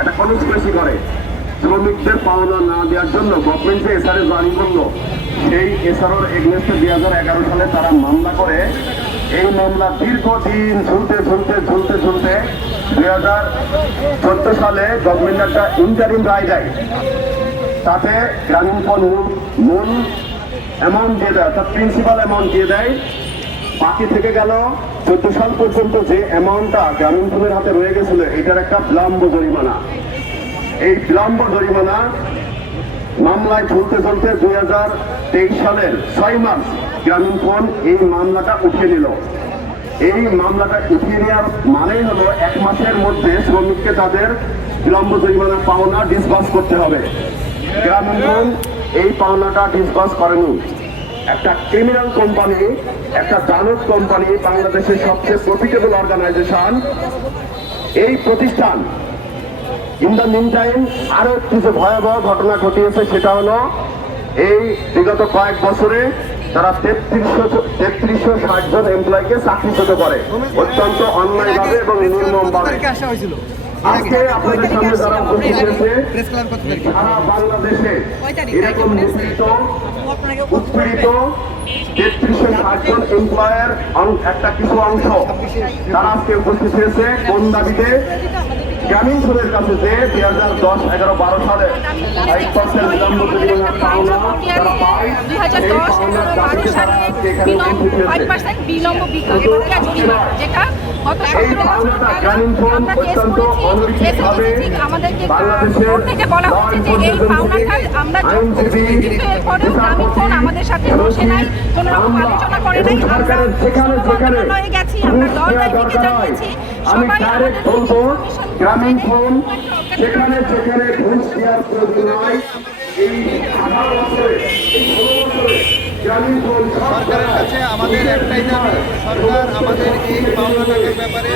একটা কনস্পিরেসি করে শ্রমিকদের পাওনা না দেওয়ার জন্য গভর্নমেন্ট যে এসআরএ জারি করলো, সেই এসআরওর এগেনস্টে 2011 সালে তারা মামলা করে। এই মামলা দীর্ঘদিন ঝুলতে 2014 সালে গভর্নমেন্ট একটা ইন্টারিম রায় দেয়। তাতে গ্রামীণফোন মূল অ্যামাউন্ট দিয়ে দেয়, অর্থাৎ প্রিন্সিপাল অ্যামাউন্ট দিয়ে দেয়। বাকি থেকে গেল 14 সাল পর্যন্ত যে অ্যামাউন্টটা গ্রামীণফোনের হাতে রয়ে গেছিল, এটার একটা বিলম্ব জরিমানা। এই বিলম্ব জরিমানা মামলায় ঝুলতে 2023 সালের 6 মার্চ গ্রামীণফোন এই মামলাটা উঠিয়ে নিল। এই মামলাটা উঠিয়ে নেওয়ার মানেই হলো 1 মাসের মধ্যে শ্রমিককে তাদের বিলম্ব জরিমানা পাওনা ডিসবার্স করতে হবে। গ্রামীণফোন এই পাওনাটা ডিসবার্স করেনি। একটা ক্রিমিনাল কোম্পানি, একটা দানব কোম্পানি, বাংলাদেশের সবচেয়ে প্রফিটেবল অর্গানাইজেশন, এই প্রতিষ্ঠান ইন দ্য মিন টাইম আরো কিছু ভয়াবহ ঘটনা ঘটিয়েছে। সেটা হলো এই বিগত কয়েক বছরে তারা 3360 জন এমপ্লয়িকে চাকরিচ্যুত করে অত্যন্ত অন্যায়ভাবে এবং নির্মমভাবে। আজকে আপনাদের সামনে যারা উপস্থিত হয়েছে, সারা বাংলাদেশে এরকম নিপীড়িত উৎপীড়িত 3360 জন এমপ্লয়ের একটা কিছু অংশ তারা আজকে উপস্থিত হয়েছে। কোন দাবিতে? গ্রামীণফোনের কাছে যে 2010, 11, 12 সালে 5% বিলম্ব জরিমানা পাওনা তারা পায়, সেই পাওনার দাবিতে তারা আজকে এখানে উপস্থিত হয়েছে। এই পাওনাটা গ্রামীণফোন অত্যন্ত অনৈতিকভাবে বাংলাদেশের আইনজীবী সরকারের যেখানে দরকার হয়, আমি ডাইরেক্ট বলবো গ্রামীণফোন যেখানে ঘুষ দেওয়ার প্রয়োজন নয়। এই 18 বছরে, এই 16 বছরে গ্রামীণফোন সরকারের কাছে আমাদের একটাই দাবি, সরকার আমাদের এই পাওনা টাকার ব্যাপারে